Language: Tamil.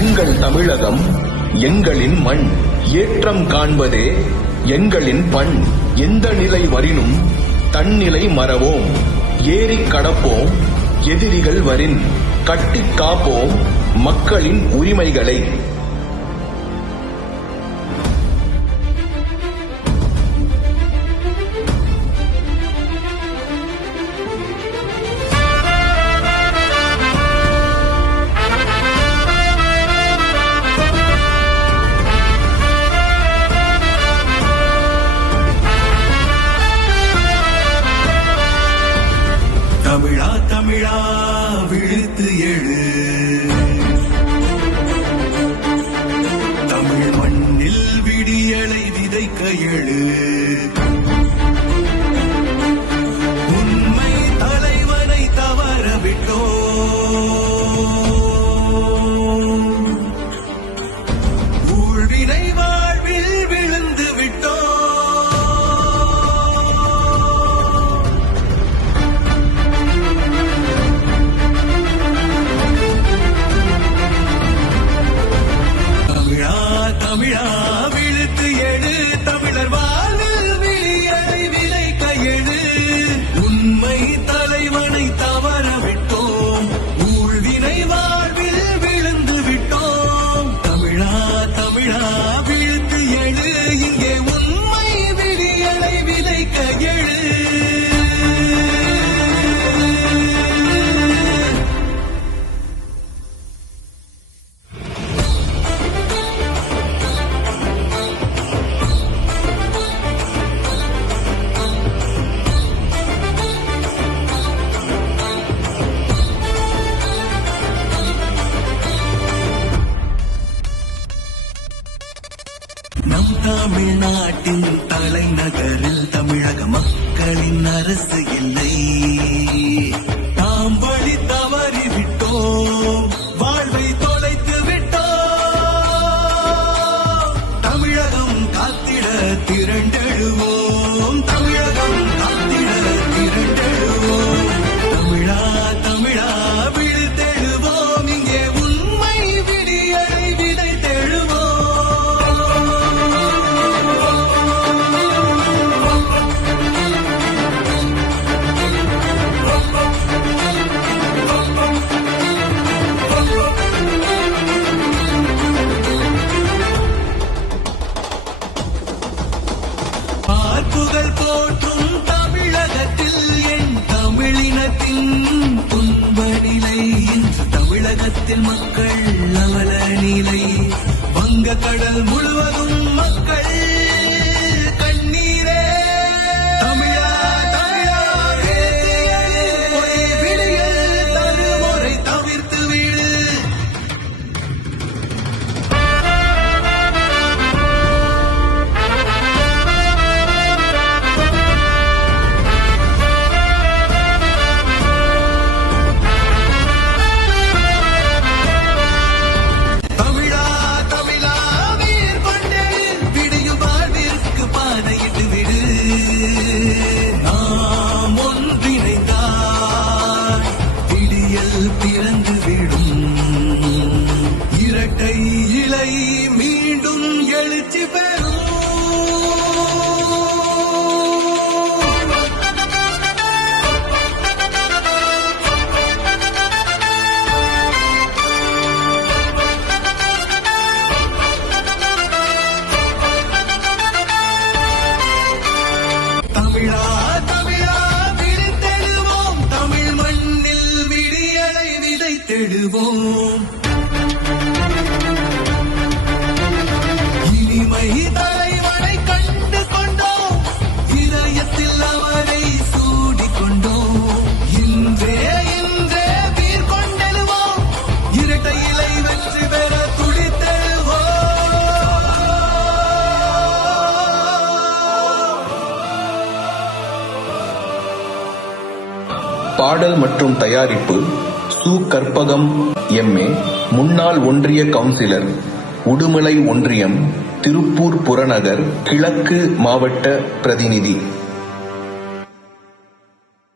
எங்கள் தமிழகம் எங்களின் மண், ஏற்றம் காண்பதே எங்களின் பண். எந்த நிலை வரினும் தன்னிலை மறவோம், ஏறிக் கடப்போம் எதிரிகள் வரின், கட்டிக் காப்போம் மக்களின் உரிமைகளை. தமிழா தமிழா விழித்து எழு, தமிழ் மண்ணில் விடியலை விதைக்க எழு. உண்மை தலைவனை தவற விட்டோ, ஊழ்வினை வாழ்வில் விழுந்து விட்டோ. தமிழா விழுத்து எழு, தமிழர் வாழ்வில் விடியலை விதைக்க எழு. உண்மை தலைவனை தவற விட்டோம், ஊழ்வினை வாழ்வில் விழுந்து விட்டோம். தமிழா தமிழா விழுத்து எழு, இங்கே உண்மை விடியலை விதைக்க எழு. நம் தமிழ்நாட்டின் தலைநகரில் தமிழக மக்களின் அரசு இல்லை. நாம் வழி தவறி விட்டோம், வாழ்வை தொலைத்து விட்டோம். தமிழகம் காத்திட திரண்டெழுவோம், தமிழகம் காத்திட திரண்டெழுவோம். தமிழா தமிழா விழுத்தெழுவோம், இங்கே உண்மை விடியலை விதைத்தெழுவோம். பார்ப்புகள் போற்றும் தமிழகத்தில் என் தமிழினத்தின் துன்ப நிலை. இன்று தமிழகத்தில் மக்கள் அவல நிலை, வங்க கடல் முழுவதும் மக்கள் கண்ணீரே. தமிழா தமிழா விடியல் தருமுறை தவிர்த்து விடு. தமிழா தமிழா வீர் கொண்டே விடியும் வாழ்விற்கு பாதையிட்டு விடு. நாம் ஒன்றிணைந்தால் விடியல் பிறந்து விடும். இரட்டை இலை மீண்டும் எழுச்சி பெறும். தமிழா தமிழா விழித்தெழுவோம், தமிழ் மண்ணில் விடியலை விதைத்தெழுவோம். இனிமை தலைவனை கண்டு கொண்டோம், இதயத்தில் அவரை சூடிக்கொண்டோம். இன்றே இன்றே வீர் கொண்டெழுவோம், இரட்டை இலை வெற்றி பெற துடித்தெழுவோம். பாடல் மற்றும் தயாரிப்பு சு. கற்பகம் எம்.ஏ., முன்னாள் ஒன்றிய கவுன்சிலர், உடுமலை ஒன்றியம், திருப்பூர் புறநகர் கிழக்கு மாவட்ட பிரதிநிதி.